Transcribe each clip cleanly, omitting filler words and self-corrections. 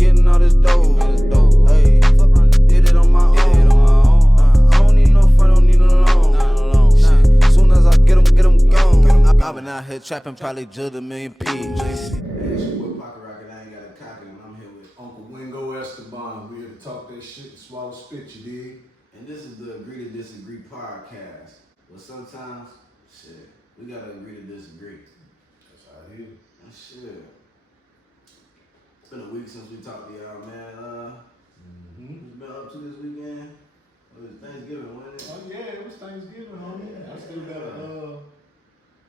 getting all this dough. Hey, did it on my own. I don't need no friend, don't need no loan. Soon as I get 'em gone. I've been out here trapping, probably just a million P's. Hey, it's your boy PocketRocket, I ain't got a copy, and I'm here with Uncle Wingo Esteban. We're here to talk that shit and swallow spit, you dig? And this is the Agree to Disagree podcast. Well, sometimes, shit, we gotta agree to disagree. That's how it is. And shit. It's been a week since we talked to y'all, man. What's been up to this weekend? It was Thanksgiving, wasn't it? Oh yeah, it was Thanksgiving, homie. I still got a,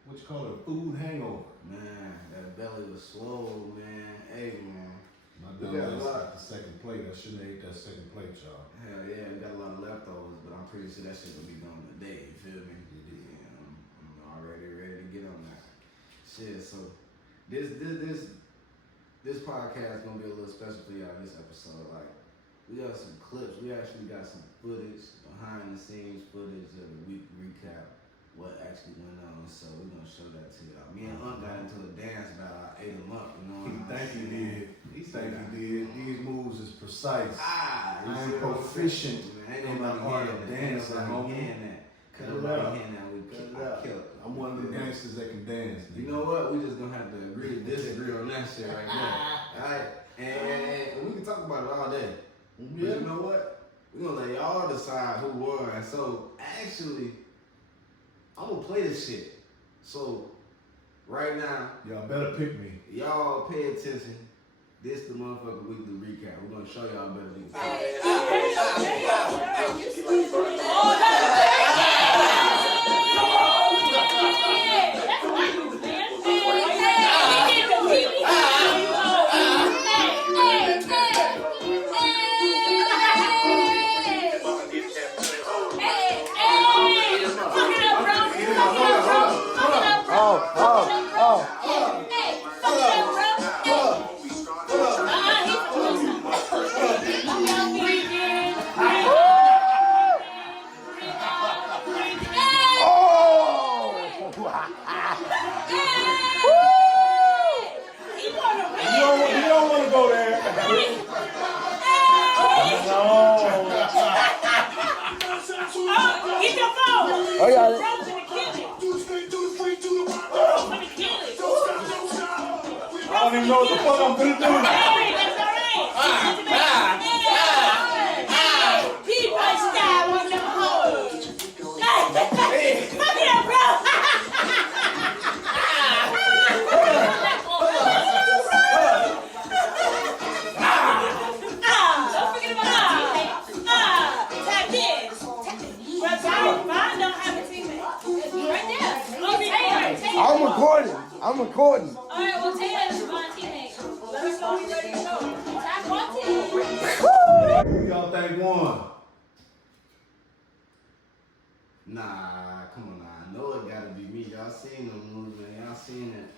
what you call it, a food hangover. Man, that belly was swole, man. Hey, man. My dumb ass got the second plate. I shouldn't have ate that second plate, y'all. Hell yeah, we got a lot of leftovers, but I'm pretty sure that shit will be gone today, you feel me? Yeah, I'm already ready to get on that. Shit, so this podcast gonna be a little special for y'all this episode. Like, we got some clips, we actually got some footage, behind the scenes footage of the week recap, what actually went on, so we're gonna show that to y'all. Me and Unc got into a dance battle, I ate him up, you know what He think he did. He think he did. These moves is precise. I am proficient in the art of dancing, homie. Cut it out. I killed it. I'm one of the gangsters that can dance. You know what? We just gonna have to agree to disagree on that shit right there. Alright? And we can talk about it all day. But you know what? We're gonna let y'all decide who won. So actually, I'm gonna play this shit. So right now, y'all better pick me. Y'all pay attention. This the motherfucking weekly recap. We're gonna show y'all better than I don't even know what the fuck I'm gonna do. I'm recording. All right, well, Taylor is my teammate. Let us know when you're ready to go. Tap one team. Who y'all think won? Nah, come on now. I know it gotta be me. Y'all seen them moves, man. Y'all seen that.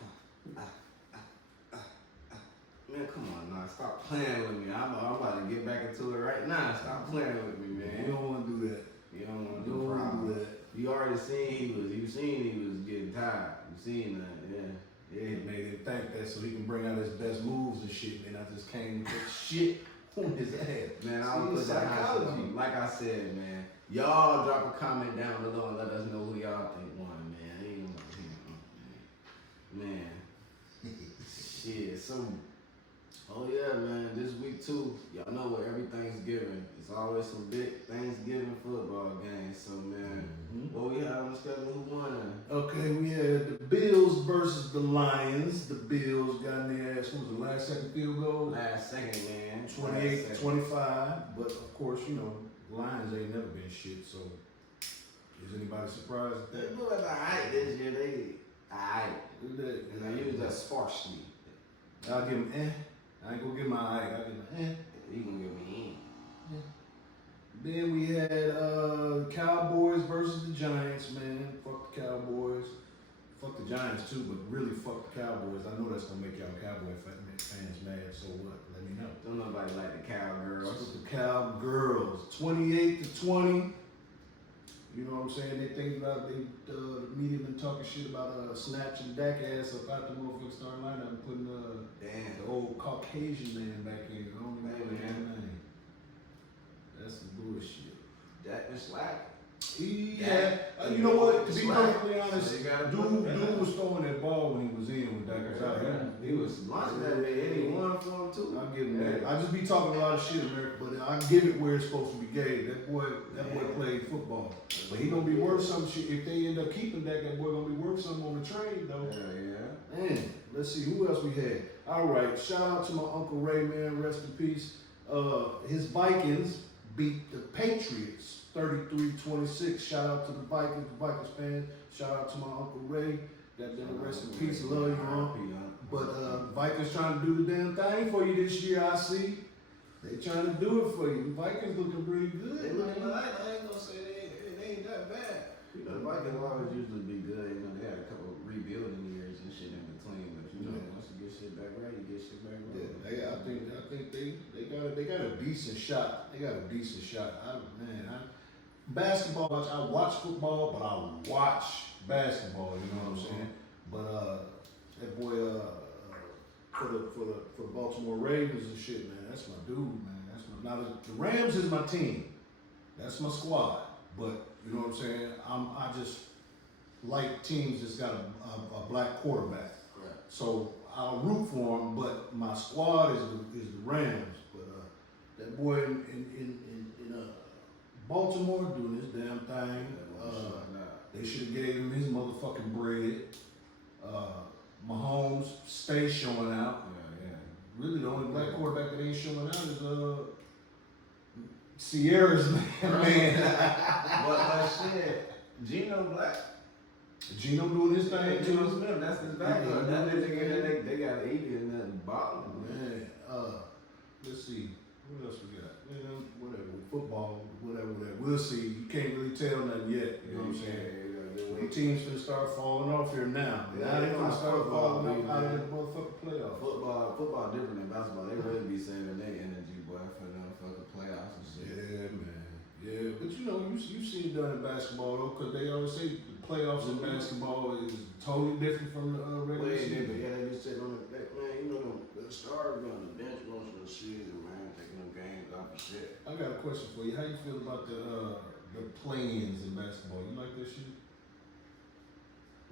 Man, come on now. Stop playing with me. I'm about to get back into it right now. Stop playing with me, man. You don't want to do that. You don't want to do that. You already seen he was getting tired. You seen that, yeah. Yeah, he made him think that so he can bring out his best moves and shit, man. I just came with that shit on his ass. Man, I don't put that psychology. Like I said, man, y'all drop a comment down below and let us know who y'all think won, man. Ain't man. Shit, so, oh yeah, man, this week too, y'all know what every Thanksgiving, it's always some big Thanksgiving football games, so man, what we have on the schedule, who won? Okay, we had the Bills versus the Lions. The Bills got in their ass, what was the last second field goal? Last second, man. 28-25, but of course, you know, Lions ain't never been shit, so is anybody surprised at that? They look alright this year, alright. And I use that sparsely. I'll give them I ain't gonna give my eye. I'll give my You gonna give me Yeah. Then we had Cowboys versus the Giants, man. Fuck the Cowboys. Fuck the Giants too, but really fuck the Cowboys. I know that's gonna make y'all Cowboy fans mad, so what? Let me know. Don't nobody like the Cowgirls. Fuck the Cowgirls. 28-20. You know what I'm saying? They think about the media been talking shit about snatching Dak ass up out the motherfucking starting lineup and putting the old Caucasian man back in. I don't even know his name. That's some bullshit. Dak been slack. Yeah, you know what? To be perfectly honest, So dude was throwing that ball when he was in when Dak was out. He was launching that man, and he won for him too. I'll give him that. I just be talking a lot of shit, America, but I give it where it's supposed to be gave. That boy played football, but he gonna be worth some shit if they end up keeping Dak. That boy gonna be worth something on the trade though. Yeah. Man, let's see who else we had. All right, shout out to my Uncle Ray, man. Rest in peace. His Vikings beat the Patriots 33-26. Shout out to the Vikings fans. Shout out to my Uncle Ray. That been a rest in peace. Love you, man. But Vikings trying to do the damn thing for you this year. I see. They trying to do it for you. The Vikings looking pretty good. They looking like, I ain't gonna say they ain't that bad. You know, the Vikings always usually be good. You know, they had a couple of rebuilding years and shit in between, but you know, once you get shit back right, you get shit back right. Yeah, I think they got a decent shot. They got a decent shot. Basketball. I watch football, but I watch basketball. You know what I'm saying? But that boy for the Baltimore Ravens and shit, man. That's my dude, man. That's my. Now the Rams is my team. That's my squad. But you know what I'm saying? I just like teams that's got a black quarterback. Right. So I'll root for him, but my squad is the Rams. But that boy in Baltimore doing his damn thing. They should have gave him his motherfucking bread. Mahomes stay showing out. Yeah. Really, the only black quarterback that ain't showing out is Sierra's man. But shit, Geno Black. Geno doing his thing Geno too. Smith, that's his backup. That nigga, they got 80 in that bottom. Man, let's see. What else we got? Man, whatever. Football, whatever. We'll see. You can't really tell nothing yet. You know what I'm saying? The teams finna start falling off here now. Now they finna start falling off out of the motherfucking playoffs. Football different than basketball. They really be saving their energy, boy, for the fucking playoffs and shit. Yeah, man. Yeah, but you know, you see it done in basketball though, because they always say the playoffs in basketball is totally different from the regular season. Yeah, they just said on the back, man, you know, the stars be on the bench most of the season, man, taking them games off and shit. I got a question for you. How you feel about the play-ins in basketball? You like that shit?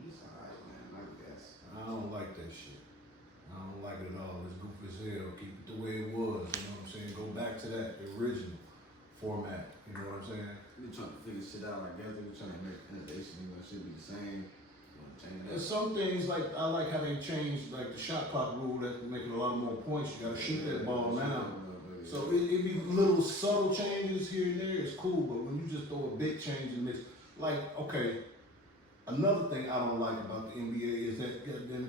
He's alright, man, I guess. I don't like that shit. I don't like it at all. It's goofy as hell. Keep it the way it was. You know what I'm saying? Go back to that, the original format. You know what I'm saying? They're trying to figure shit out, I guess. They're trying to make innovation, you know, shit be the same. There's some things like I like how they changed like the shot clock rule that's making a lot more points. You gotta shoot that ball now. So it be little subtle changes here and there. It's cool, but when you just throw a big change in this, like okay. Another thing I don't like about the NBA is that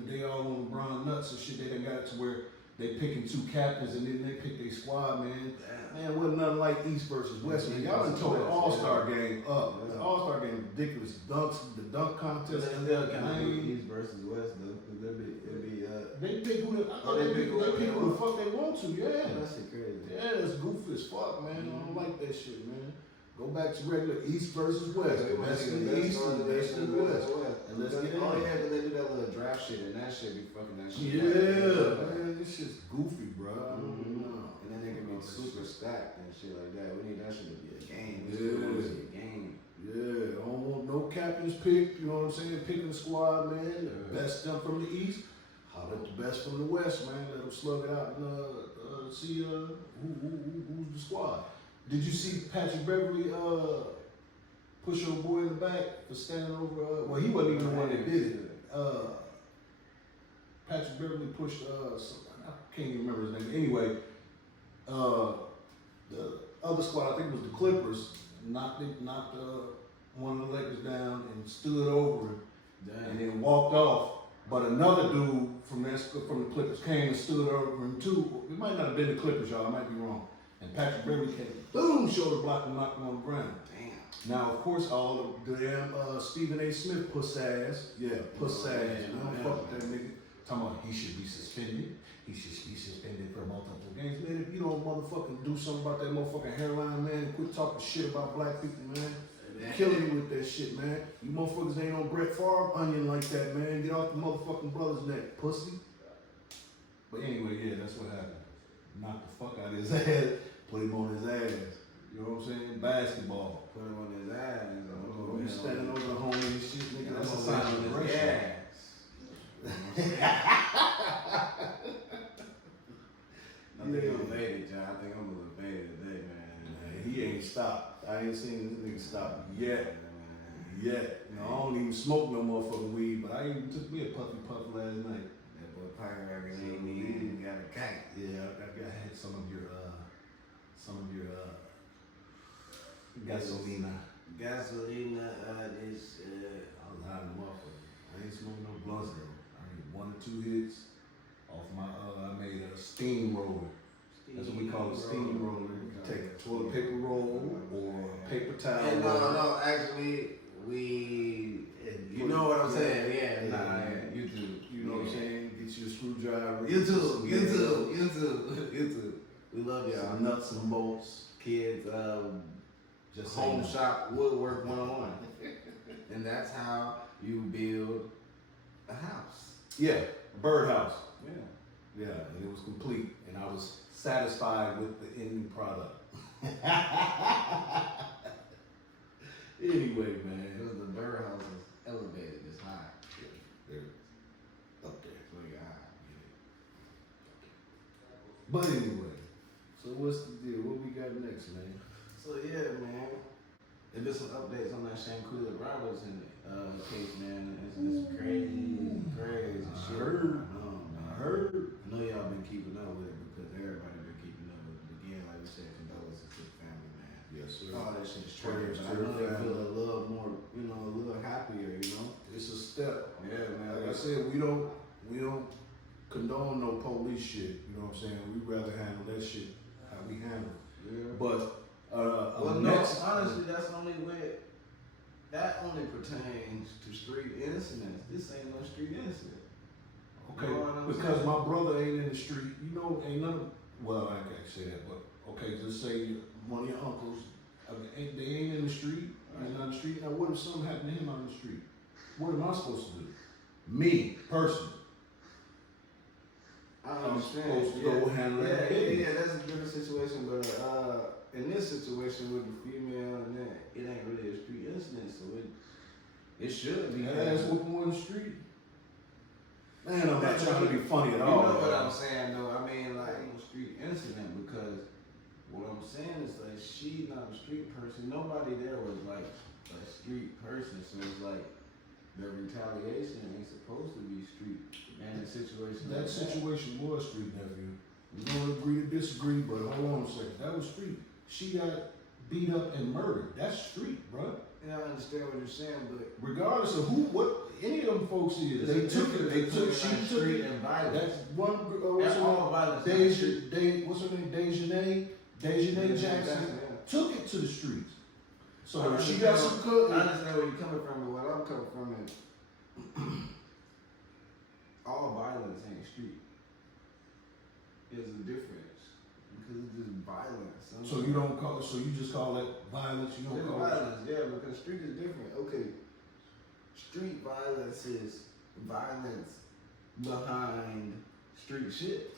they all on LeBron nuts and shit. They done got it to where they picking two captains and then they pick their squad, man. Man, wasn't nothing like East versus West, man. Y'all done tore the All-Star game up. The All-Star game ridiculous. Dunks, the dunk contest. East versus West, though. They pick who the fuck they want to, yeah. That shit crazy. Yeah, that's goofy as fuck, man. I don't like that shit, man. Go back to regular East versus West. The best in the East and the best in the West. And let's get it. Oh yeah, because they do that little draft shit and that shit be fucking that shit. Yeah, man, this shit's goofy, bro. I don't know. And then they can be super stacked and shit like that. We need that shit to be a game. Yeah. A game. Yeah, I don't want no captains picked, you know what I'm saying? Picking the squad, man. The best them from the East. Holler at the best from the West, man. Let them slug it out and see who's the squad. Did you see Patrick Beverly push your boy in the back for standing over? Well, he wasn't even the one that did it. Patrick Beverly pushed. I can't even remember his name. Anyway, the other squad, I think it was the Clippers, knocked one of the Lakers down and stood over him, and then walked off. But another dude from the Clippers came and stood over him too. It might not have been the Clippers, y'all. I might be wrong. And Patrick Beverly came, boom, shoulder block and knocked him on the ground. Damn. Now, of course, all the damn Stephen A. Smith puss ass. Yeah, puss ass. Don't fuck with that nigga. Talking about he should be suspended. He should be suspended for multiple games. Man, if you don't motherfucking do something about that motherfucking hairline, man, and quit talking shit about black people, man. killing me with that shit, man. You motherfuckers ain't on Brett Favre onion like that, man. Get off the motherfucking brother's neck, pussy. But anyway, yeah, that's what happened. Knocked the fuck out of his ass, put him on his ass. You know what I'm saying? Basketball. Put him on his ass. You standing over the homie and shit, nigga. That's a I'm sign on of his aggression. I think I'm faded, John. I think I'm a little faded today, man. He ain't stopped. I ain't seen this nigga stop yet. Yet. You know, I don't even smoke no motherfucking weed, but I even took me a puffy puff last night. That boy PocketRocket ain't even got a kite. Yeah, I had some of your gasolina. Gasolina, this, I was high in the motherfucker. I ain't smoking no blunts though. I need 1 or 2 hits off my, I made a steamroller. That's what we call a steamroller. You take a toilet paper roll or a paper towel. And no, actually, you know what I'm saying? Yeah, nah, you too. You know what I'm saying? Get you a screwdriver. You too. We love y'all. Some nuts and bolts. Kids, Just home shop woodwork 101. And that's how you build a house. Yeah, a birdhouse. Yeah. Yeah, and it was complete, and I was satisfied with the ending product. Anyway, man. Because the birdhouse is elevated, it's high. They're up there. So you high. But anyway, so what's the deal? What we got next, man? So yeah, man. There's been some updates on that Shanquilla Robertson case, man. It's crazy shit. I heard. I know y'all been keeping up with it because everybody been keeping up with it. Again, like we said, condolences to the family, man. Yes, sir. All that shit is Prayers trash. to I know they the feel family. a little more, a little happier, It's a step. Yeah, man. Like I said, we don't condone no police shit. You know what I'm saying? We rather handle that shit how we handle it. Yeah. But Well, no, honestly, that only pertains to street incidents. This ain't no street incident. okay, You know what I'm because saying? my brother ain't in the street. You know, ain't none. Well, I can't say that, but okay, just say one of your uncles. They ain't in the street. He's not in the street. Now, what if something happened to him out in the street? What am I supposed to do? Me, personally. I I'm understand. supposed to go handle that business. Yeah, that's a different situation. But in this situation with the female and that, it ain't really a street incident, so it should be. Ass whooping on the street. Man, I'm not trying to be funny at all. You know what I'm saying, though? I mean, like, no street incident, because what I'm saying is, like, she's not a street person. Nobody there was, like, a street person, so it's like, the retaliation ain't supposed to be street. And the situation That situation was street, nephew. We don't agree to disagree, but hold on a second. That was street. She got beat up and murdered. That's street, bro. Yeah, I understand what you're saying, but Regardless of what any of them folks is, they took it. She took it. And violence. That's one. That's all violence. What's her name? Dejanay Jackson took it to the streets. So she got some I good. understand where you're coming from, but what I'm coming from is all violence ain't street. There's a difference because it's just violence. So you don't call it. So you just call it violence. You don't It's call violence, yeah, because street is different. Okay, street violence is violence behind street shit.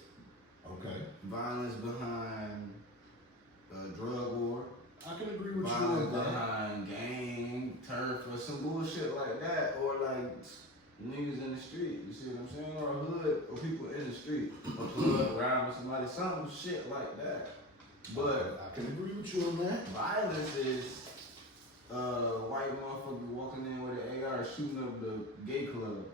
Okay. Violence behind drug war. I can agree with you Violence on that. behind gang, turf, or some bullshit like that, or like niggas in the street. You see what I'm saying? Or a hood, or people in the street, a plug around with somebody, some shit like that. But I can agree with you on that. violence is white motherfucker walking in with an AR shooting up the gay club.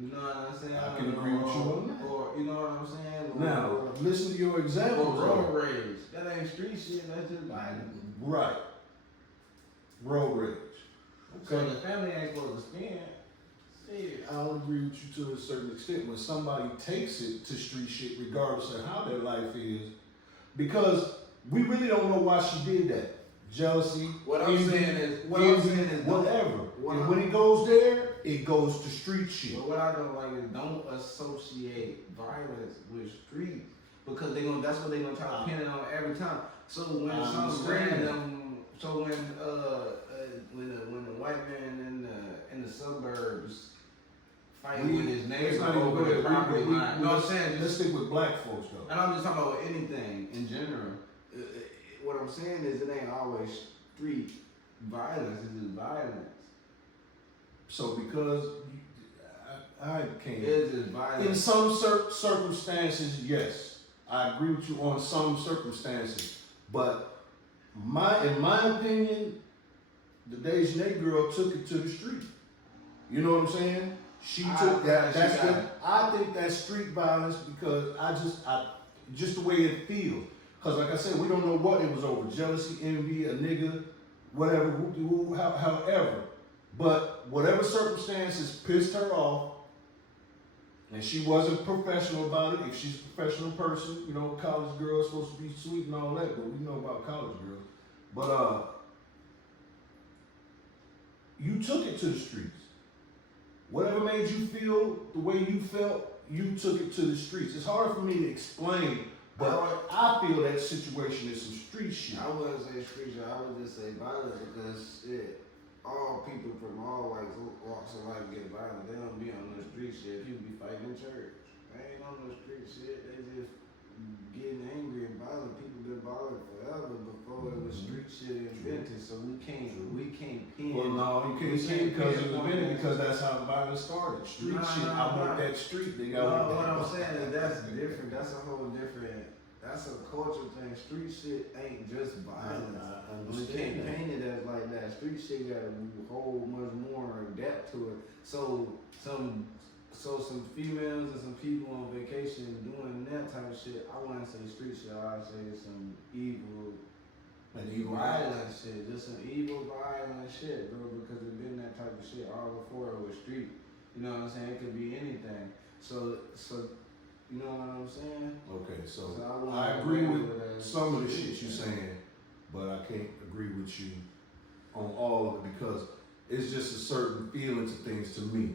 You know what I'm saying? I can agree with you on that. Or you know what I'm saying? Now, listen to your examples. or road rage. That ain't street shit. That's just violence. Right. Road rage. So Okay. the family ain't supposed to spend. Shit. I'll agree with you to a certain extent when somebody takes it to street shit, regardless of how their life is, because we really don't know why she did that. Jealousy. What I'm envy, saying is, whatever. What And I'm- when it goes there, it goes to street shit. But what I don't like is don't associate violence with street because that's what they gonna try to pin it on every time. So when I some understand. random, so when when the white man in the suburbs fighting with his neighbor Let's not even over go the there. property line. No, I'm saying Let's stick with black folks though. and I'm just talking about anything in general. What I'm saying is it ain't always street violence, it's just violence. So because I can't. It's just violence. In some circumstances, yes, I agree with you on some circumstances. But in my opinion, the Dejanay girl took it to the street. You know what I'm saying? She took that. I think that's street violence because I just the way it feels. Because like I said, we don't know what it was over. Jealousy, envy, a nigga, whatever, however. But whatever circumstances pissed her off, and she wasn't professional about it. If she's a professional person, you know, college girls supposed to be sweet and all that, but we know about college girls. But you took it to the streets. Whatever made you feel the way you felt, you took it to the streets. It's hard for me to explain, but I feel that situation is some street shit. I wouldn't say street shit, I would just say violence because shit, all people from all walks of life get violent. They don't be on the street shit. People be fighting in church. They ain't on the street shit. They just getting angry and violent. People been violent forever before it was street shit invented. So we can't pin. Well, no, you can't say because it was invented because that's how violence started. Street shit. I want that street. They got what I'm saying is that's different. That's a whole different. That's a culture thing. Street shit ain't just violence. We can't paint it as like that. Street shit got a whole much more depth to it. So some females and some people on vacation doing that type of shit. I wouldn't say street shit. I'd say some evil violent shit. Just some evil violent shit, bro. Because it's been that type of shit all before it was street. You know what I'm saying? It could be anything. So. You know what I'm saying? Okay, so I agree with some of the shit you're saying, but I can't agree with you on all of it because it's just a certain feeling to things to me.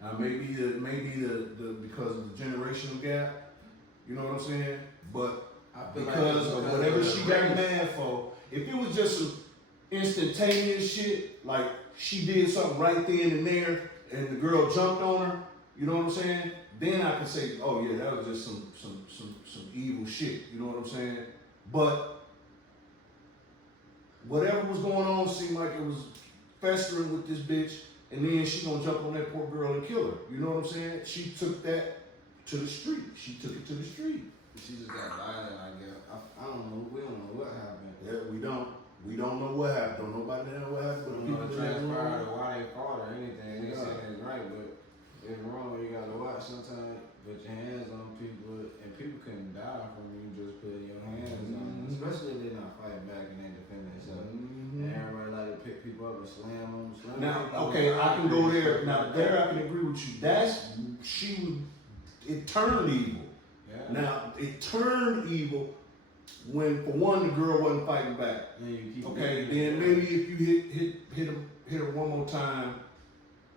Now maybe the because of the generational gap, you know what I'm saying? But because of whatever she got mad for, if it was just some instantaneous shit, like she did something right then and there, and the girl jumped on her, you know what I'm saying? Then I can say, oh yeah, that was just some evil shit. You know what I'm saying? But whatever was going on seemed like it was festering with this bitch, and then she gonna jump on that poor girl and kill her. You know what I'm saying? She took that to the street. She took it to the street. She just got violent, I guess. I don't know. We don't know what happened. Yeah, we don't know what happened. Don't nobody know what happened. But We don't know transpired or why they fought or anything. They say it's right, but it's wrong. You gotta watch. Sometimes put your hands on people, and people can die from you just putting your hands on them. Especially if they're not fighting back and they defend themselves. And everybody like to pick people up and slam them. Now, okay, I can go there. Now, there I can agree with you. It turned evil. Yeah. Now, it turned evil when, for one, the girl wasn't fighting back. Okay, then maybe if you hit her one more time,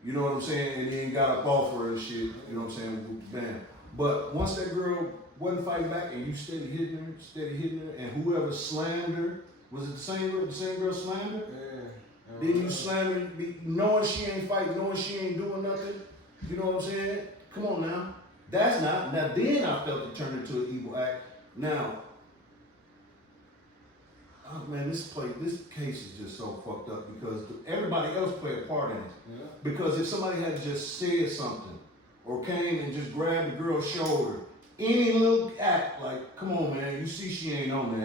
you know what I'm saying, and then got up off her and shit, you know what I'm saying, bam. But once that girl wasn't fighting back and you steady hitting her, and whoever slammed her, was it the same girl slammed her? Yeah. Then you slam her, knowing she ain't fighting, knowing she ain't doing nothing, you know what I'm saying? Come on now. Now then I felt it turned into an evil act. Now, oh man, this case is just so fucked up because everybody else played a part in it. Yeah. Because if somebody had just said something or came and just grabbed the girl's shoulder, any little act, like, come on man, you see she ain't on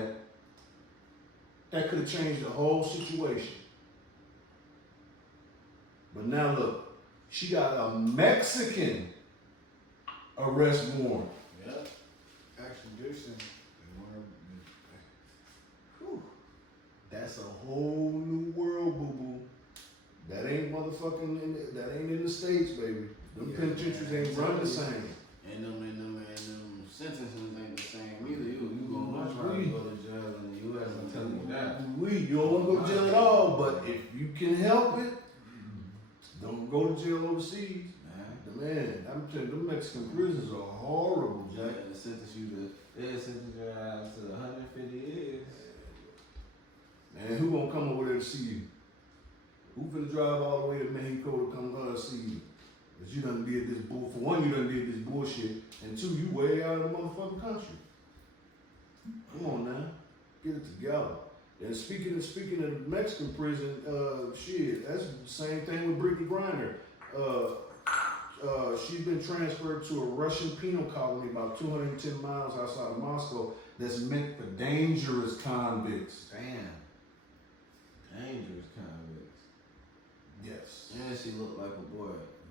that could have changed the whole situation. But now look, she got a Mexican arrest warrant. Yeah. Extradition. That's a whole new world, boo-boo. That ain't motherfucking, that ain't in the States, baby. Them penitentiaries ain't run the same. And them sentences ain't the same either. You gonna much rather go to jail in the U.S. I'm telling you that. You don't want to go to jail at all, but if you can help it, don't go to jail overseas. Man, I'm telling you, them Mexican prisons are horrible, Jack. They sentence your ass to 150 years. Man, who gonna come over there to see you? Who finna drive all the way to Mexico to come see you? Cause you done did this bull. For one, you done did this bullshit, and two, you way out of the motherfucking country. Come on now, get it together. And speaking of the Mexican prison, shit, that's the same thing with Brittany Griner. She's been transferred to a Russian penal colony about 210 miles outside of Moscow that's meant for dangerous convicts. Damn. Dangerous convicts. Yes. And she looked like a boy.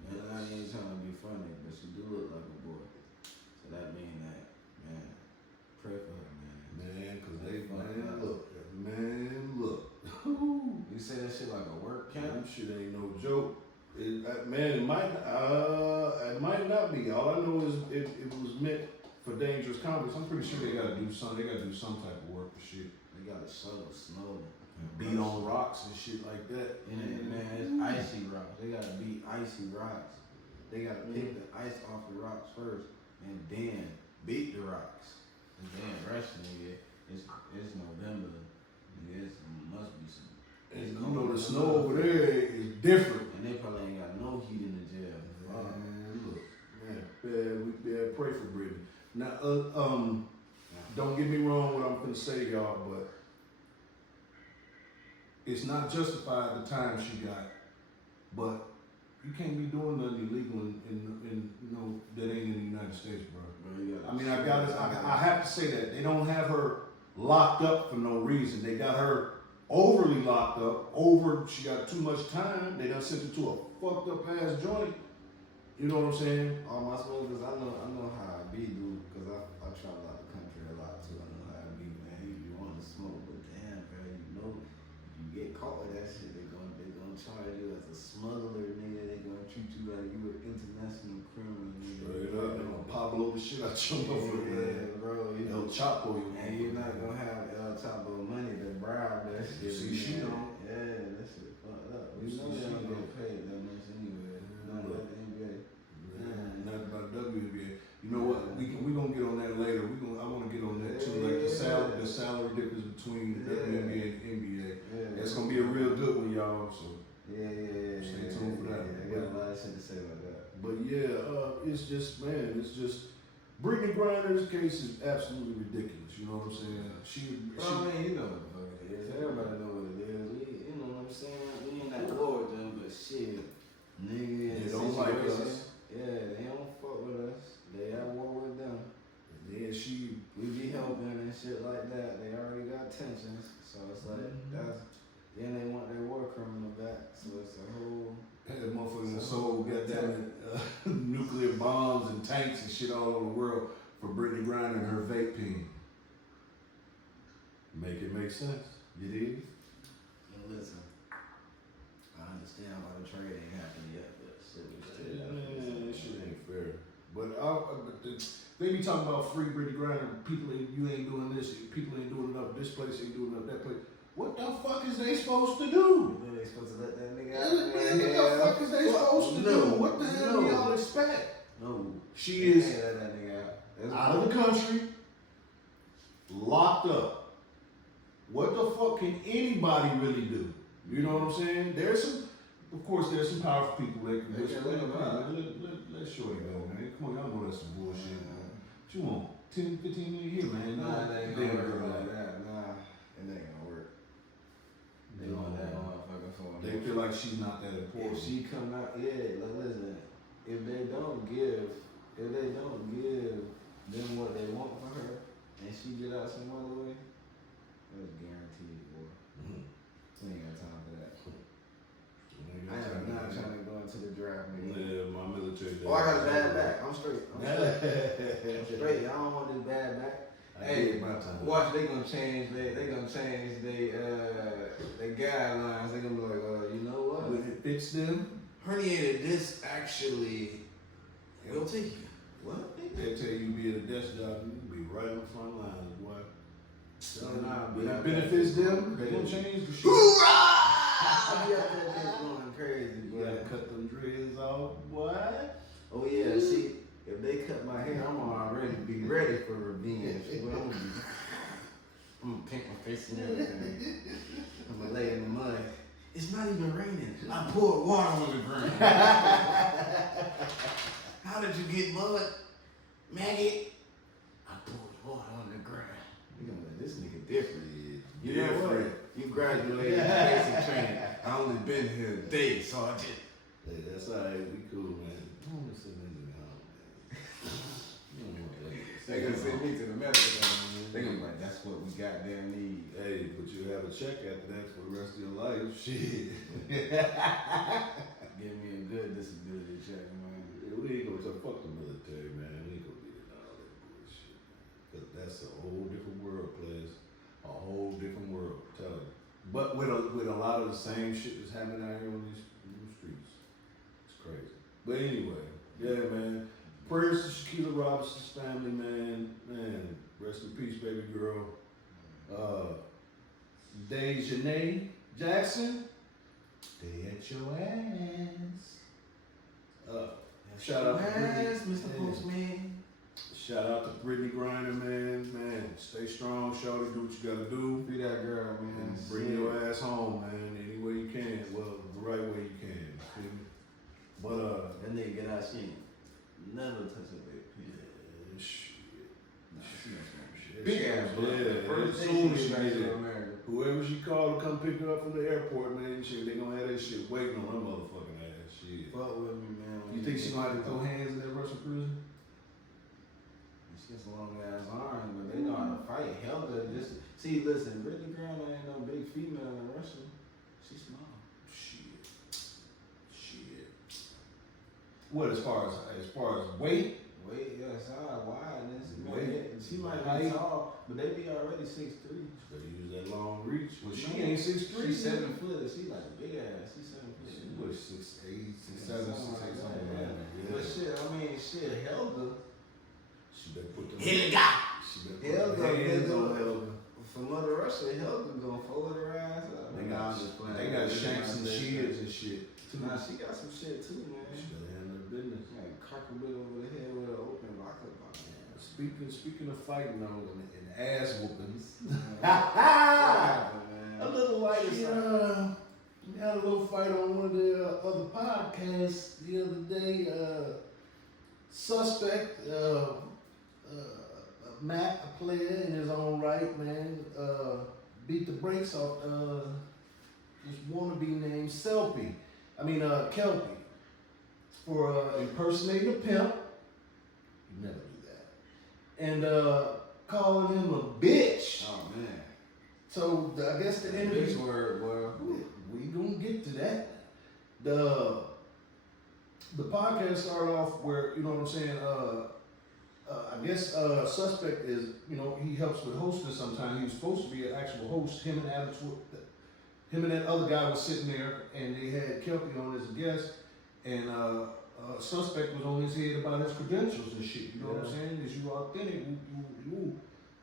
And I ain't trying to be funny, but she do look like a boy. So that mean that, man, pray for her, man. Man, cause they, man, look. You say that shit like a work camp? That shit ain't no joke. It might not be. All I know is it was meant for dangerous convicts. I'm pretty sure they gotta do some type of work for shit. They gotta shovel snow. Beat on rocks and shit like that. And man, it's icy rocks. They gotta beat icy rocks. They gotta pick the ice off the rocks first and then beat the rocks. And then rest nigga, it's November. Nigga, it must be some. And you know the snow over there is different. And they probably ain't got no heat in the jail. Man, look, man, we pray for Brittany. Now, don't get me wrong what I'm gonna say, y'all, but it's not justified the time she got, but you can't be doing nothing illegal in you know, that ain't in the United States, bro. I mean, I have to say that they don't have her locked up for no reason. They got her overly locked up. She got too much time. They done sent her to a fucked up ass joint. You know what I'm saying? All my smokers, I know how I be, dude, because I travel out the country a lot too. I know how I be, man. You want to smoke, but damn, bro, you know, you get caught with that shit, they gonna charge you as a smuggler, nigga. They gonna treat you like you an international criminal, nigga. Straight up, they gonna Pablo the shit out your motherfucker, man. Yeah, bro. You El Chapo, you. and you're not gonna have El Chapo money to bribe that shit. See, she don't. Yeah, that shit fucked up. We See, know they she don't don't. get paid that much anyway. Not like the NBA. Nothing about WNBA. You know what? We gonna get on that later. I want to get on that too. Like the salary difference between the WNBA and NBA. Yeah. That's gonna be a real good one, y'all. So Yeah. Stay tuned for that. I got a lot of shit to say about that. but yeah, it's just Brittany Griner's case is absolutely ridiculous. You know what I'm saying? Well, I mean, you know what the fuck it is. Everybody know what it is. You know what I'm saying? We ain't at war with them, but shit, nigga, They don't like situation, us. Yeah, they don't fuck with us. They at war with them. And then We be helping and shit like that. They already got tensions, so it's like then they want their war criminal back. So it's a whole. that motherfucking soul got that nuclear bombs and tanks and shit all over the world for Brittany Griner and her vape pen. Make it make sense. You dig? And listen, I understand why the trade ain't happened yet, but shit, we still Man, that shit ain't fair. But they be talking about free Brittany Griner. People ain't doing this. People ain't doing enough. This place ain't doing enough. That place. What the fuck is they supposed to do? When they supposed to let that nigga What out? the fuck is they supposed to do? What the hell do y'all expect? No. She They is can't let that nigga out. That's out of the country, locked up. What the fuck can anybody really do? You know what I'm saying? There's some powerful people that can just let Shorty go, man. Come on, y'all know that's some bullshit, man. What you want? 10, 15 minutes here, man. Nah, they ain't They gonna ain't work gonna like that. Nah, it ain't gonna work. They want that motherfucker for They feel like she's not that important. If she come out, yeah, like listen, if they don't give them what they want for her, and she get out some other way, that's guaranteed, boy. Mhm. We ain't got time for that. Ain't I got am time not for trying to go into the draft, nigga. Yeah, my military. Oh, I got a bad back. I'm straight. I'm straight. I don't want this bad back. Hey, my time. Watch, they gonna change. They gonna change they guidelines. They gonna be like, you know what? When it fits them, Herniated disc actually will take you. What? they tell you be at a desk job, you be right on the front lines, boy. When When it benefits them, they gonna change the shit. I be out there bitch going crazy, You boy. gotta cut them dreads off, boy. Oh yeah, see, if they cut my hair, I'm already be ready for revenge. Well, I'm gonna paint my face and everything. I'm gonna lay in the mud. It's not even raining. I poured water on the ground. How did you get mud? Maggot. I poured water on the ground. You gonna let this nigga different. You know what? You graduated basic training. I only been here a day, so I just. Hey, that's alright. We cool, man. I want to send niggas home, man. They gonna send me to the medical. They gonna be like, that's what we goddamn need. Hey, but you have a check after that for the rest of your life. Shit. Give me a good disability check, man. We ain't gonna fuck the military, man. We ain't gonna get into all that bullshit, man. Cause that's a whole different world, players. A whole different world, I'm telling you. But with a lot of the same shit that's happening out here on these streets. It's crazy. But anyway, yeah, man. Prayers to Shaquilla Robinson's family, man. Man, rest in peace, baby girl. Dejanay Jackson, stay at your ass. Shout out to Brittany, Mr. Postman. Shout out to Brittany Griner, man. Man, stay strong, shawty. Do what you gotta do. Be that girl, man. And bring your ass home, man. Any way you can. Well, the right way you can. Feel me? But that nigga get out, she ain't never touch a baby. yeah, shit. Nah, she don't smoke shit. Big ass, Yeah. First As soon as she back get to it. America. Whoever she called to come pick her up from the airport, man, shit, they gonna have that shit waiting on her motherfucking ass. Shit. Fuck with me, man. You think she gonna have to throw hands in that Russian prison? She has long ass arms, but they know how to fight. Helga just see, listen, Brittany Griner ain't no big female in Russia. She's small. Shit. What as far as weight? Wait, yeah, side wideness. Weight. She might Height. be tall, but they be already 6'3". Better use that long reach. Well, she Man, ain't 6'3". She's 7 foot. She like a big ass. She's 7 foot. She was 6'8", 6'7", 6'8", something like that. Yeah. But shit, I mean, shit, Helga. She better put them. Helga. She better Helga, put them hands on Helga. Helga. From Mother Russia, Helga gonna fold her ass up. They got shanks and shields and shit. Nah, she got some shit too, man. She better handle her business. Like cock a bit over the head with an open locker box. Speaking of fighting though, and ass whoopings. A A little light. We had a little fight on one of the other podcasts the other day. Suspect, Matt, a player in his own right, man, beat the brakes off this wannabe named Kelpie for impersonating a pimp. You never do that. And calling him a bitch. Oh man. So I guess the Bitch interview. word, boy. We gonna get to that. The podcast started off where, you know what I'm saying, I guess Suspect is, you know, he helps with hosting sometimes. He was supposed to be an actual host. Him and that other guy was sitting there and they had Kelpie on as a guest, and Suspect was on his head about his credentials and shit, you know what I'm saying? Is you authentic?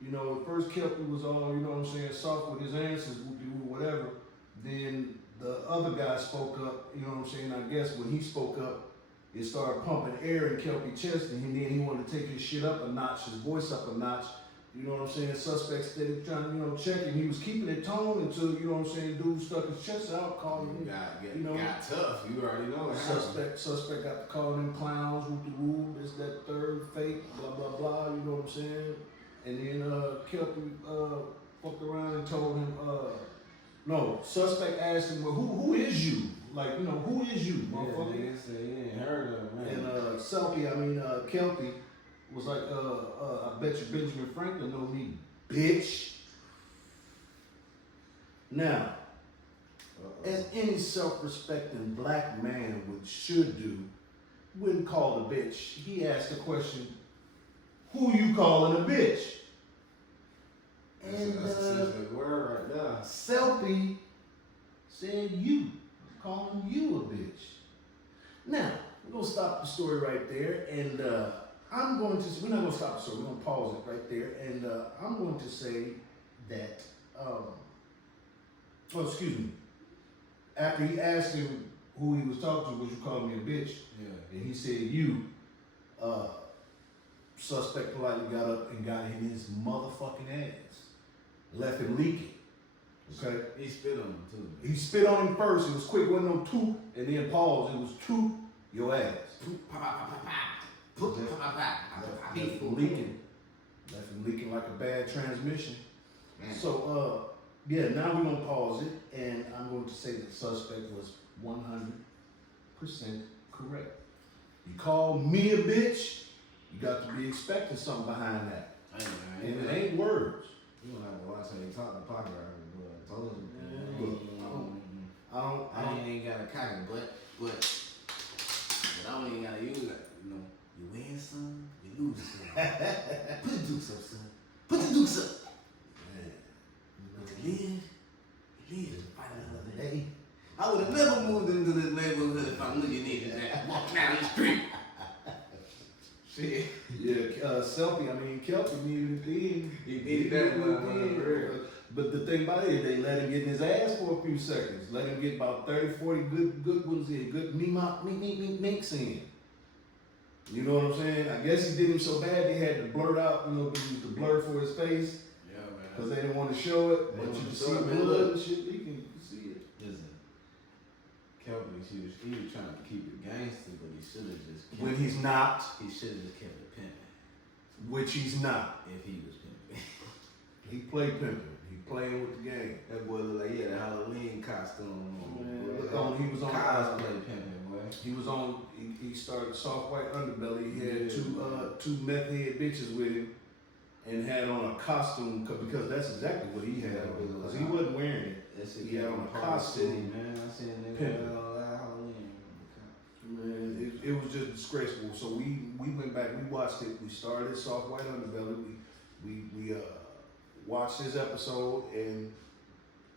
You know, at first Kelpie was all, you know what I'm saying, soft with his answers, whatever. Then the other guy spoke up, you know what I'm saying? I guess when he spoke up, it started pumping air in Kelpie's chest, and then he wanted to take his shit up a notch, his voice up a notch. You know what I'm saying? Suspect steady trying to, you know, check him. He was keeping it toned until, you know what I'm saying, dude stuck his chest out, calling him. Got tough. You already know it. Suspect got to calling them clowns, woo, this, that, third, fake, blah, blah, blah, you know what I'm saying? And then Kelpie fucked around and told him, no, Suspect asked him, well, who is you? Like, you know, who is you, motherfucker? Yeah, he ain't heard of him, man. And Kelpie was like, I bet you Benjamin Franklin know me, bitch. Now, as any self-respecting black man should do, wouldn't call a bitch. He asked the question, who you calling a bitch? And That's a specific word right there. Selpie said you, calling you a bitch. Now, we're going to stop the story right there, and we're not going to stop the story, we're going to pause it right there, and I'm going to say that, after he asked him who he was talking to, would you call me a bitch? Yeah. And he said you, Suspect politely got up and got in his motherfucking ass. Left him leaking. Okay? He spit on him too. He spit on him first. It was quick. It wasn't no two, and then pause. It was two, your ass. Left him leaking. Left him leaking like a bad transmission. Man. So, yeah, now we're going to pause it, and I'm going to say the suspect was 100% correct. You call me a bitch, you got to be expecting something behind that. And it ain't words. You don't have to watch how you talk to PocketRocket, bro. I told you. I ain't got a cocky, but I don't even gotta use it. You know, you win some, you lose some. Put the dukes up, son. Put the dukes up. You live. Fight another day. I would have never moved into this neighborhood if I knew you needed that. Walk down the street. Shit. Yeah, Kelpie needed it then. He needed that one. But the thing about it is they let him get in his ass for a few seconds. Let him get about 30, 40 good ones in, good minks in. You know what I'm saying? I guess he did him so bad they had to blurt out, the blur for his face. Yeah, man. Because they didn't want to show it. But you can see blood and shit, you can see it. Listen, Kelvin, he was trying to keep it gangster, but he should have just kept When he's not, he should have just kept it pimping. which he's not. If he was pimping. He played pimping. He playing with the game. That boy look like he had a Halloween costume on. He was on cosplay pimping, boy. He was on. He started soft white underbelly. He had two meth head bitches with him, and had on a costume because that's exactly what he had on. Because he wasn't wearing it. That shit He had on a costume. man. I seen a nigga Pimping. on Halloween. Man, it was just disgraceful. So we went back. We watched it. We started soft white underbelly. We watched his episode, and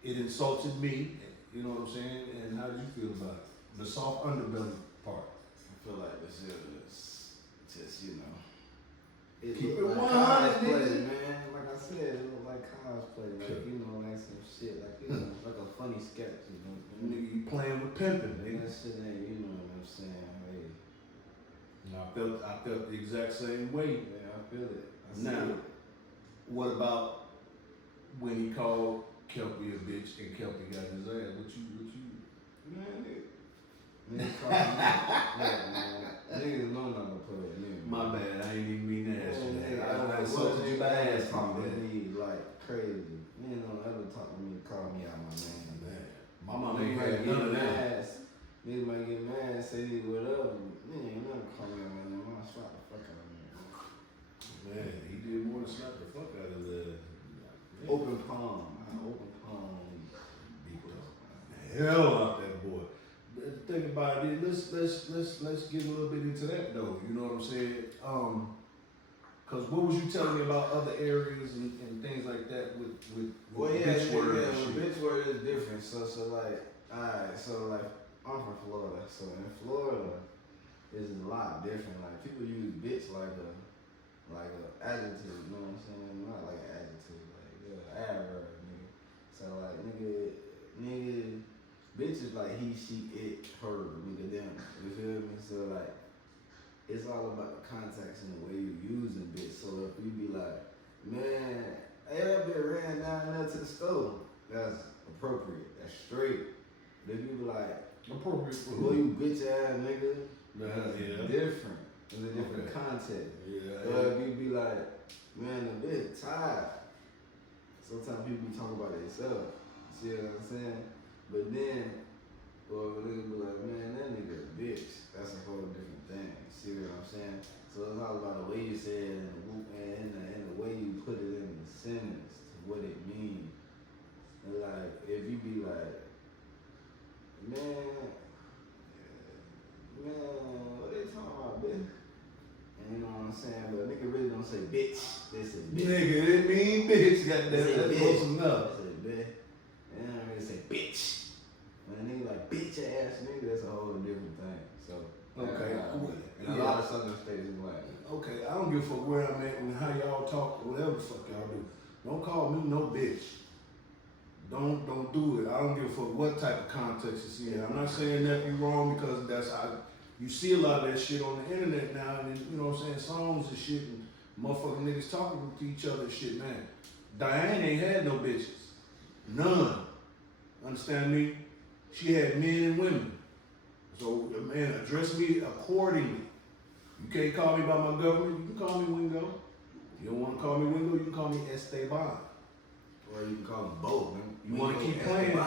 it insulted me. You know what I'm saying? And how did you feel about it? The soft underbelly part. I feel like this is just, it Keep look it like 100, cosplay, nigga. man. Like I said, it look like cosplay, like like some shit, like like a funny sketch, Nigga, you playing with pimping, nigga. That shit ain't, you know what I'm saying? Hey, I felt the exact same way. yeah, I feel it. I see Now, it. what about when he called Kelpie a bitch and Kelpie got his ass? What you? Man, nigga call me, man. Niggas know not gonna play with me. My bad, I ain't even mean to ask you that. I was insulted you by asking talking me to that. me like crazy. You know, ever talk to me, call me out my name. Man, my mama ain't Niggas had none of that. mad. Niggas might get mad, say whatever. Man, you never call me out my name. I'm gonna slap the fuck out of me. Man, he did more than slap the fuck out of that. Open palm. Open palm. Beat the hell out that boy. The thing about it, let's get a little bit into that though. You know what I'm saying? Cause what was you telling me about other areas and things like that with bitch word and shit? Bitch word is different. So like, alright, so like, I'm from Florida. So in Florida, it's a lot different. Like people use bitch like a adjective. You know what I'm saying? Not like an adjective, like adverb, nigga. So like nigga. Bitch is like he, she, it, her, nigga, them. You feel me? So like, it's all about the context and the way you using bitch. So if you be like, man, hey, that bitch ran down there to the store, that's appropriate. That's straight. But if you be like, Appropriate for boy, you bitch ass nigga, that's yeah. different. It's a different Okay. context. Yeah. But if you be like, man, the bitch tired. Sometimes people be talking about themselves. See what I'm saying? But then, well, a nigga be like, man, that nigga a bitch. That's a whole different thing. See what I'm saying? So it's all about the way you say it and the way you put it in the sentence to what it means. And like, if you be like, man, what they talking about, bitch? And you know what I'm saying? But a nigga really don't say bitch. They say bitch. Nigga, it mean bitch. Goddamn, They say that's bitch. close enough. They say bitch. They don't really say bitch. When a nigga like bitch ass nigga, that's a whole different thing. So Okay. and a lot of southern states is like, Okay, I don't give a fuck where I'm at and how y'all talk or whatever the fuck y'all do. Don't call me no bitch. Don't do it. I don't give a fuck what type of context you see in. I'm not saying that you wrong because that's how you see a lot of that shit on the internet now, and you know what I'm saying, songs and shit, and motherfucking niggas talking to each other and shit, man. Diane ain't had no bitches. None. Understand me? She had men and women. So, man, address me accordingly. You can't call me by my government. You can call me Wingo. You don't want to call me Wingo, you can call me Esteban. Or you can call them both, man. You want to keep playing.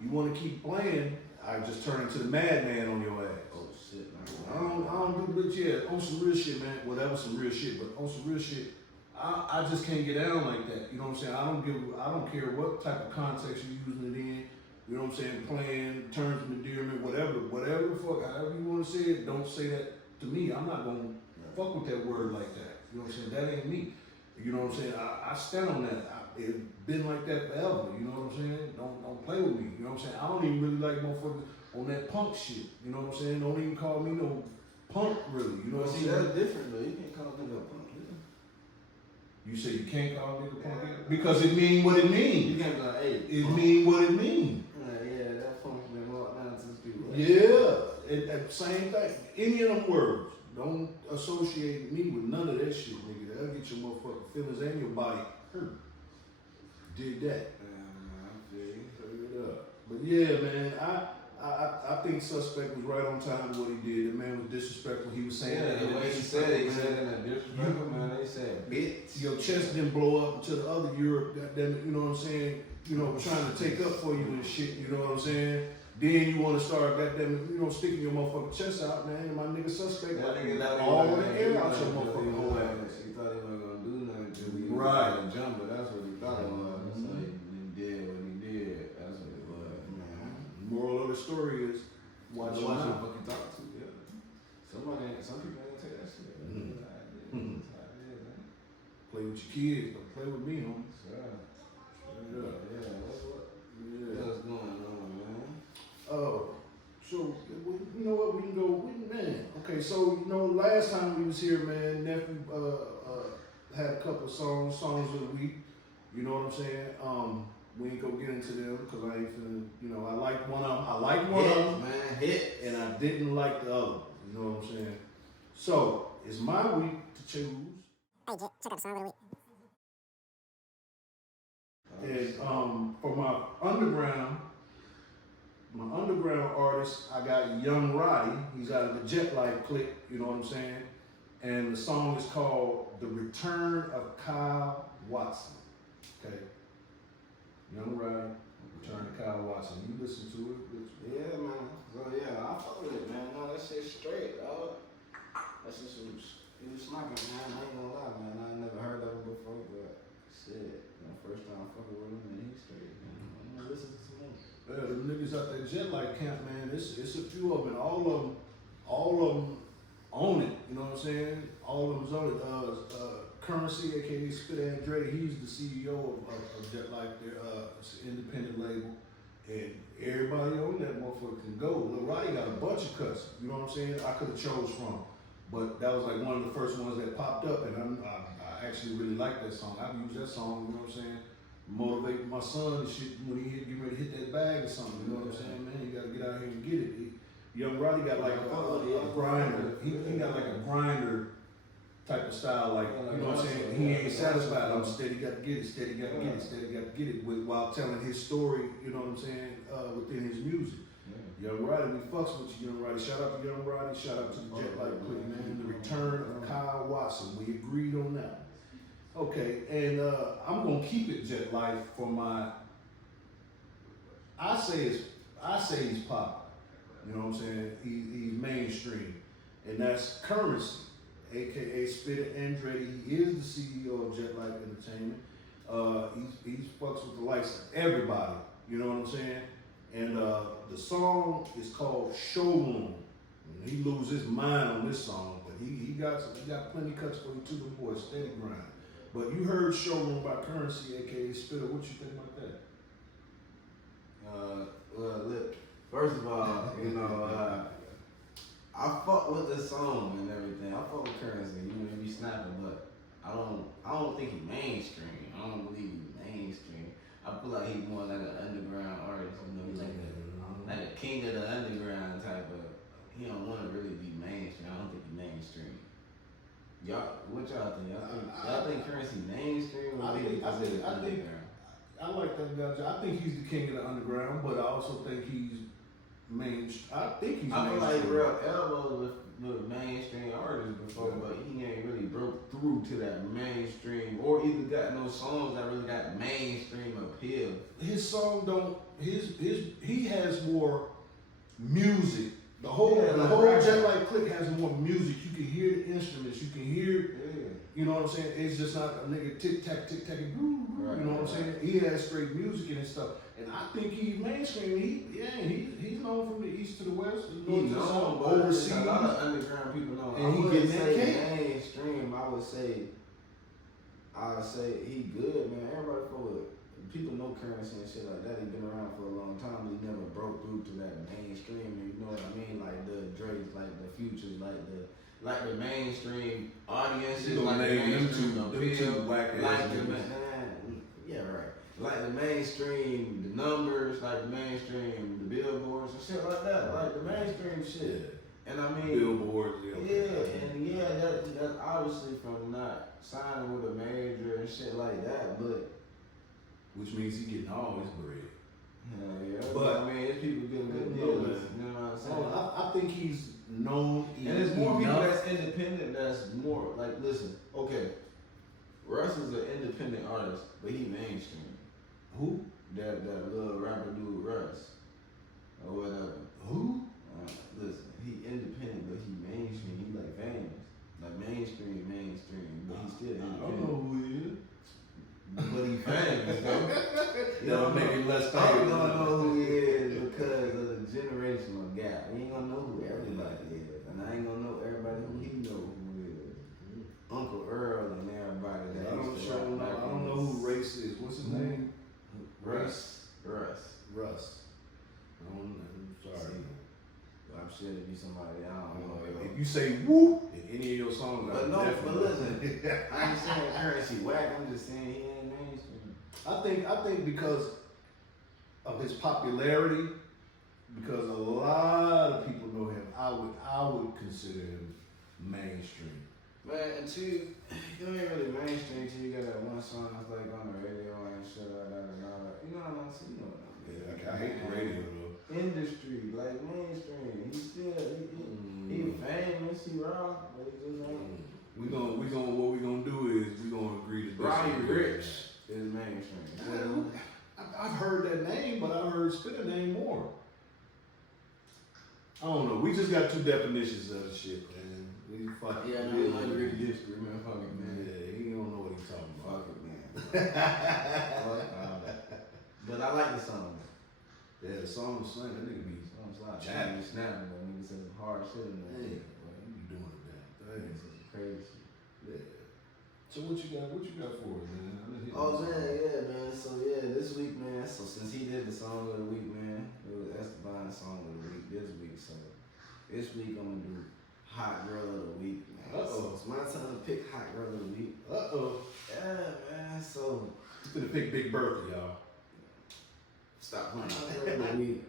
You want to keep playing. I just turn into the madman on your ass. Oh shit, man. I don't do bitch yet. On some real shit, man. Well, that was some real shit, but on some real shit, I just can't get down like that. You know what I'm saying? I don't care what type of context you're using it in. You know what I'm saying? Playing, terms of endearment, whatever the fuck, however you want to say it, don't say that to me. I'm not gonna fuck with that word like that. You know what I'm saying? That ain't me. You know what I'm saying? I stand on that. It's been like that forever. You know what I'm saying? Don't play with me. You know what I'm saying? I don't even really like motherfuckers on that punk shit. You know what I'm saying? Don't even call me no punk, really. You know what I'm saying? That's different though. You can't call a nigga a punk. You say you can't call a nigga punk because it mean what it mean. You can't be like, hey, It mean what it mean. yeah, that punk been walked down to the people. Yeah, same thing. Any of them words. Don't associate me with none of that shit, nigga. That'll get your motherfucking feelings and your body hurt. Did that. I feel you. Straight up. But yeah, man, I think Suspect was right on time with what he did. The man was disrespectful. He was saying that. The way he said it, he said it in a disrespectful man. They said, bitch. Your chest didn't blow up until the other Europe, goddamn it, you know what I'm saying? You know, trying to take up for you and shit, you know what I'm saying? Then you want to start, goddamn it, you know, sticking your motherfucking chest out, man. And my nigga Suspect, all in the air out your motherfucking whole ass. He thought he wasn't going to do nothing until we Right. jump, but that's what he thought it was. So he did what he did. That's what it was, man. Moral of the story is, watch your Watch mouth. fucking talk to, yeah. Some people ain't take that shit. Mhm. That's how it is, man. Play with your kids, don't play with me, homie. Sure. Straight up. Yeah, that's what. Yeah. What's going on, man? So, you know what, we can go, man. Okay, so, you know, last time we was here, man, Nephew had a couple of songs of the week. You know what I'm saying? We ain't gonna get into them because I ain't finna, you know, I like one of them, Man, hit. and I didn't like the other. You know what I'm saying? So, it's my week to choose. Hey, check out the song of the week. And for my underground artist, I got Young Roddy. He's out of the Jet Life clique, you know what I'm saying? And the song is called The Return of Kyle Watson. Okay. Young Roddy, Return of Kyle Watson. You listen to it? Yeah, man. So yeah, I fuck with it, man. No, that shit straight, dog. That shit was smacking, man. I ain't gonna lie, man. I never heard of him before, but shit, you know, first time fucking with him, and he's straight, man. I'm gonna listen to some more. Yeah, the niggas out there Jet Life camp, man. It's a few of them, and all of them own it. You know what I'm saying? All of them's on it. Currency, aka Spit Andretti, he's the CEO of Jet Life. It's an independent label, and everybody on that motherfucker can go. Lil Roddy got a bunch of cuts. You know what I'm saying? I could have chose from, but that was like one of the first ones that popped up, and I actually really like that song. I've used that song. You know what I'm saying? Motivate my son and shit when he get ready to hit that bag or something. You know what I'm saying, man? You gotta get out here and get it. Young Roddy got like a grinder. He got like a grinder type of style, like, you know what I'm saying? He ain't satisfied. I'm steady, got to get it, steady, got to get it, steady, got to get it, while telling his story, you know what I'm saying, within his music. Young Roddy, we fucks with you, Young Roddy. Shout out to Young Roddy, shout out to the Jet Life clique, man. The Return of Kyle Watson. We agreed on that. Okay, and I'm gonna keep it Jet Life for my. I say he's pop. You know what I'm saying? He's mainstream, and that's Currency, aka Spit Andretti. He is the CEO of Jet Life Entertainment. He's fucks with the likes of everybody. You know what I'm saying? And the song is called Showroom. He loses his mind on this song, but he got plenty cuts for you too. The boy steady grind. But you heard Showroom by Currency, aka Spitter. What you think about that? Well, look, first of all, you know, I fuck with the song and everything. I fuck with Currency. You know, he be snapping, but I don't think he mainstream. I don't believe he mainstream. I feel like he's more like an underground artist. You know, he's like a king of the underground type of. He don't want to really be mainstream. I don't think he's mainstream. Y'all, what y'all think? Y'all think Currency mainstream? Or I think I like that guy. I think he's the king of the underground, but I also think he's I think he's I feel like mainstream. Real Elbow was mainstream artist before, but he ain't really broke through to that mainstream, or either got no songs that really got mainstream appeal. His song don't. He has more music. The whole Jet Light Click has more music. You can hear the instruments. You can hear. You know what I'm saying? It's just not a nigga tic tac and groove. You know what I'm saying? He has straight music and stuff. And I think he's mainstream. He's known from the east to the west. He's known, but overseas. a lot of underground people know. And I he wouldn't getting that say cake. mainstream. I would say he good, man. Everybody people know Currency and shit like that. He been around for a long time, but he never broke through to that mainstream. You know what I mean? Like the Drakes, like the Futures, like the mainstream audiences, You like the name them mainstream two appeal, whack ass like the niggas. yeah, right. Like the mainstream, the numbers, like the mainstream, the billboards and shit like that, like the mainstream shit. And I mean, Billboards, that's obviously from not signing with a major and shit like that, but which means he getting all his bread. but I mean, it's people getting good deals. You know what I'm saying? I think he's known. And there's more people that's independent. That's more like, listen, okay. Russ is an independent artist, but he mainstream. Who? That little rapper dude Russ, or whatever. Who? Listen, he independent, but he mainstream. He like famous, like mainstream, but he still independent. I don't know who he is. But he famous though. That'll make him less I famous. don't know who he is because of the generational gap. We ain't gonna know who everybody is, and I ain't gonna know everybody who he know who is. Uncle Earl and everybody that I don't know who Race is. What's his name? Russ. I'm sorry. I'm sure it'd be somebody I don't know. If you say whoop in any of your songs, But listen, I ain't saying Currency whack. I'm just saying he ain't mainstream. I think because of his popularity, because a lot of people know him, I would consider him mainstream. Man, until you ain't really mainstream till you got that one song that's like on the radio and shit like that and all that. You know what I'm saying? You know what I'm saying? Yeah, I hate the radio though. Industry, like mainstream. He famous, he rock, but he just ain't. What we gonna do is we gonna agree to Roddy disagree. Rich is mainstream. I've heard that name, but I've heard Spitter name more. I don't know. We just got two definitions of the shit, man. We fucking I agree to disagree, man. Fuck it, man. Yeah, he don't know what he's talking about. Fuck it, man. But I like the song. Yeah, the song was slang. That nigga be Chatting, snapping, but nigga said some hard shit in there. hey, boy, you be doing the damn thing. Some crazy shit. Yeah. So what you got for us, man? Oh man, yeah, man. So yeah, this week, man. So since he did the song of the week, man, it was Esteban song of the week this week. So this week I'm gonna do Hot Girl of the Week, man. So it's my time to pick Hot Girl of the Week. Yeah, man. So you finna pick Big Bertha, y'all. Stop playing. Hot Girl of the Week.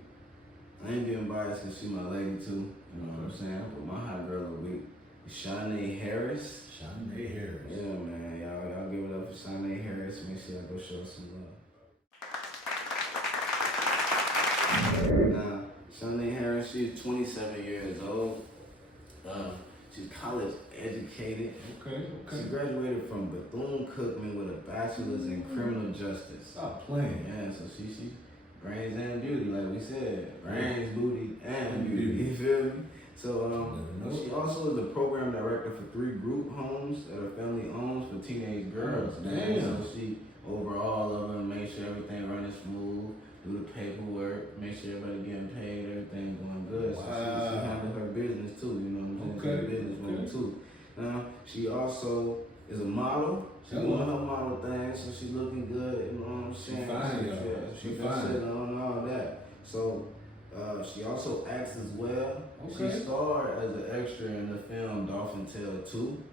I ain't being biased because she my lady too. You know what I'm saying? But my Hot Girl of the Week is Shanae Harris. Shanae Harris. Yeah, man. Y'all give it up for Shanae Harris. Make sure y'all go show us some love. Now, Shanae Harris, she's 27 years old. She's college educated. Okay. She graduated from Bethune-Cookman with a bachelor's in criminal justice. Stop playing. Yeah, so she brains and beauty, like we said. Brains, booty, and beauty. You feel me? So she also is the program director for 3 group homes that her family owns for teenage girls. Damn. So she over all of them, make sure everything running smooth, do the paperwork, make sure everybody getting paid, everything going good. So she handles her business too, you know what I'm saying? She's a businesswoman too. Now she also is a model. She's doing her model thing, so she looking good, you know what I'm saying? She fine on all that. So she also acts as well. Okay. She starred as an extra in the film Dolphin Tale 2.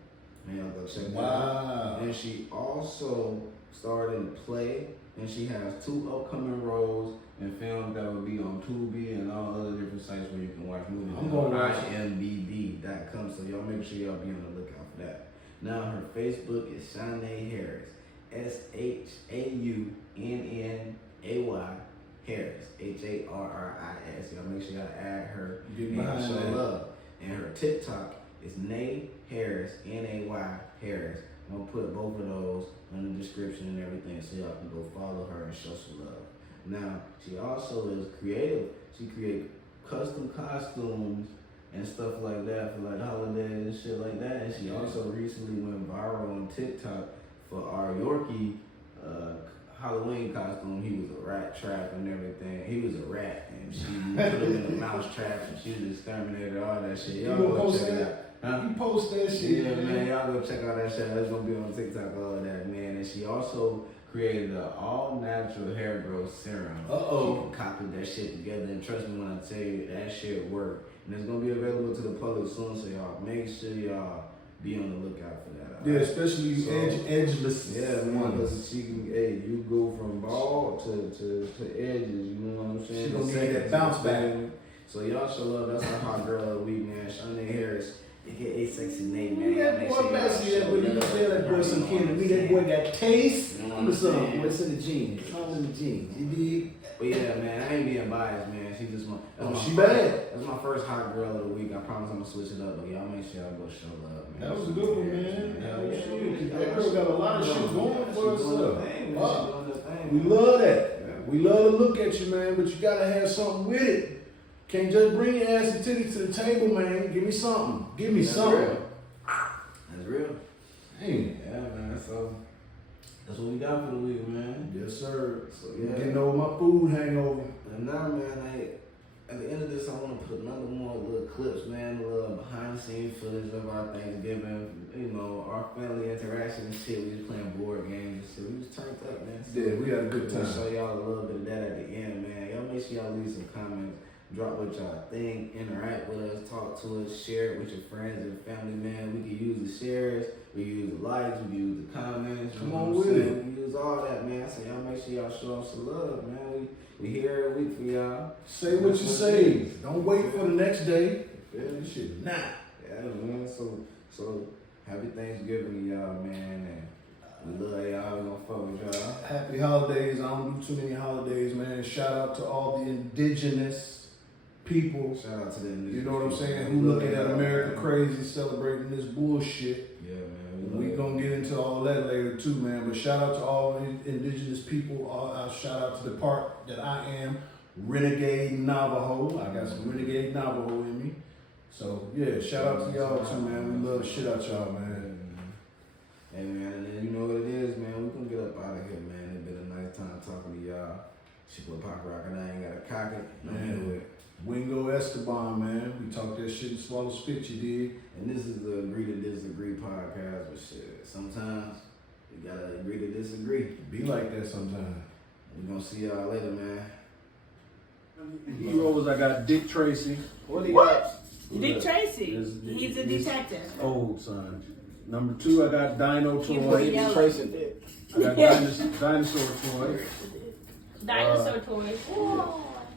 Man, y'all go check that out. Wow. And she also starred in the play, and she has 2 upcoming roles in films that will be on Tubi and all other different sites where you can watch movies. I'm gonna watch IMDb.com, so y'all make sure y'all be on the lookout for that. Now her Facebook is Shanae Harris, Harris, Harris. Y'all make sure y'all add her. Get and behind show that. love. And her TikTok is Nay Harris, Nay Harris. I'm gonna put both of those in the description and everything, so y'all can go follow her and show some love. Now, she also is creative. She creates custom costumes and stuff like that for like holidays and shit like that. And she also recently went viral on TikTok for our Yorkie Halloween costume. He was a rat trap and everything. He was a rat, and she put him in a mouse trap, and she was exterminated, all that shit. Y'all go check it out. Huh? You post that shit. Yeah, man, y'all go check out that shit. That's gonna be on TikTok, all of that, man. And she also created an all-natural hair growth serum. She can copy that shit together, and trust me when I tell you, that shit work. And it's gonna be available to the public soon, so y'all make sure y'all be on the lookout for that. Yeah, especially edgeless. Yeah, man, because she can, you go from bald to edges, you know what I'm saying? She gonna get that bounce back. So y'all show love. That's our hot girl of the week, man. Shawnee Harris, aka Sexy Nate, man. We that boy messy, that boy. You tell that boy some kid to me. That boy got taste. What's up? What's in the jeans? It's all in the jeans. You dig? But yeah, man, I ain't being biased, man. She just my. She bad. That's my first hot girl of the week. I promise I'm gonna switch it up, but y'all make sure y'all go show love, man. That was a good one, man. That girl got a lot of shit going for herself. We love that. We love to look at you, man, but you gotta have something with it. Can't just bring your ass and titties to the table, man. Give me something. Give me something. Real. That's real. Hey. Yeah, man. So that's what we got for the week, man. Yes, sir. So yeah. Getting over my food hangover. And now, man, at the end of this, I want to put another more little clips, man, a little behind the scenes footage of our Thanksgiving, you know, our family interaction and shit. We was playing board games and shit. We was turned up, man. So Yeah, we had a good time. we'll show y'all a little bit of that at the end, man. Y'all make sure y'all leave some comments. Drop what y'all think, interact with us, talk to us, share it with your friends and family, man. We can use the shares, we use the likes, we can use the comments. Come on with it. We use all that, man. So y'all make sure y'all show us some love, man. We here every week for y'all. Say what you say. Don't wait for the next day. This shit nah. Yeah, man. So happy Thanksgiving to y'all, man. And we love y'all. We gonna fuck with y'all. Happy holidays. I don't do too many holidays, man. Shout out to all the indigenous people. Shout out to them. You know what I'm saying? Who looking at America crazy, celebrating this bullshit. Yeah, man. We gonna get into all that later too, man. But shout out to all indigenous people. Shout out to the part that I am, Renegade Navajo. I got some Renegade Navajo in me. So yeah, shout out to y'all too, man. We love the shit out y'all, man. Hey, man, and then you know what it is, man. We gonna get up out of here, man. It's been a nice time talking to y'all. She put PocketRocket, I ain't got a cock it. Man. Wingo Esteban, man. We talk that shit and swallow spit, you dig? And this is the Agree to Disagree podcast, but shit, sometimes you gotta agree to disagree. Be like that sometimes. We gonna see y'all later, man. Heroes, I got Dick Tracy. What do you got? Dick Tracy. He's a detective. Old son. Number 2, I got Dino You Toy. put yellow. Tracy Dick. I got Dinosaur Toy. Dinosaur toys.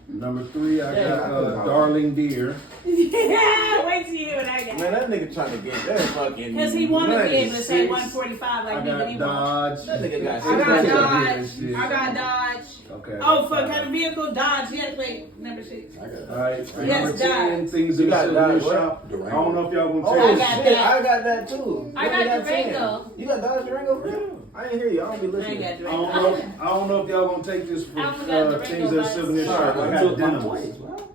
Number 3, I got Darling Deer. Yeah, wait till you hear what I got. Man, that nigga trying to get that fucking. Because he wanted to be able to say 145 like I me, but he got won't. Dodge. That nigga got I got Dodge. Dodge. I got Dodge. Okay. Oh, for kind of vehicle, Dodge. Yes, wait. Number 6. All right. Yes, Number 10, Dodge. things You in the got souvenir Dodge, what? shop. I don't know if y'all Oh, gonna I take got it. shit, that. I got that too. I got Durango. 10. You got Dodge Durango for real? I didn't hear you. I don't be I listening. ain't got I don't Durango. know. I don't know if y'all gonna take this for I forgot things Durango in the souvenir by shop. I got denim.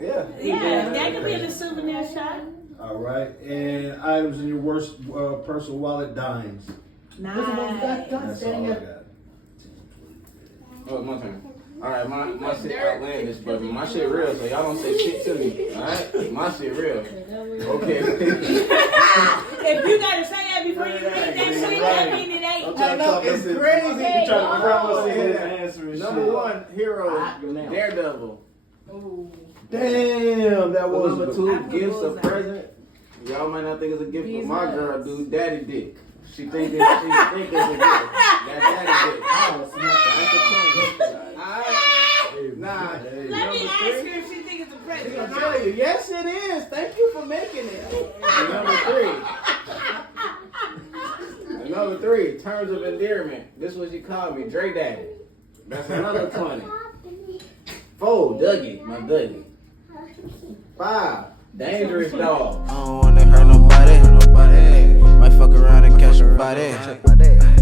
Yeah. Yeah, that could be in the souvenir shop. All right, and items in your worst personal wallet, dimes. Nice. That's all I got. Oh, my turn. Alright, my shit outlandish, but my shit real, so y'all don't say shit to me. Alright? My shit real. Okay. If you gotta say that before you read that shit, that mean it ain't. I know, it's crazy. Okay. Trying to promise Yeah. his answer and Number shit. 1, hero, Daredevil. Ooh. Damn, that was Number good. 2, I put gifts a bullseye. present. Y'all might not think it's a gift, These but my nuts. girl do daddy dick. She think it's a gift. That daddy dick. That's the 10. Alright? Nah. Let me Number ask 3. her if she think it's a She present. gonna tell you, yes it is. Thank you for making it. And number 3. 3, terms of endearment. This is what you call me, Dre Daddy. That's another 20. 4, Dougie, my Dougie. 5, dangerous dog. I don't wanna hurt nobody. Might fuck around and catch a body.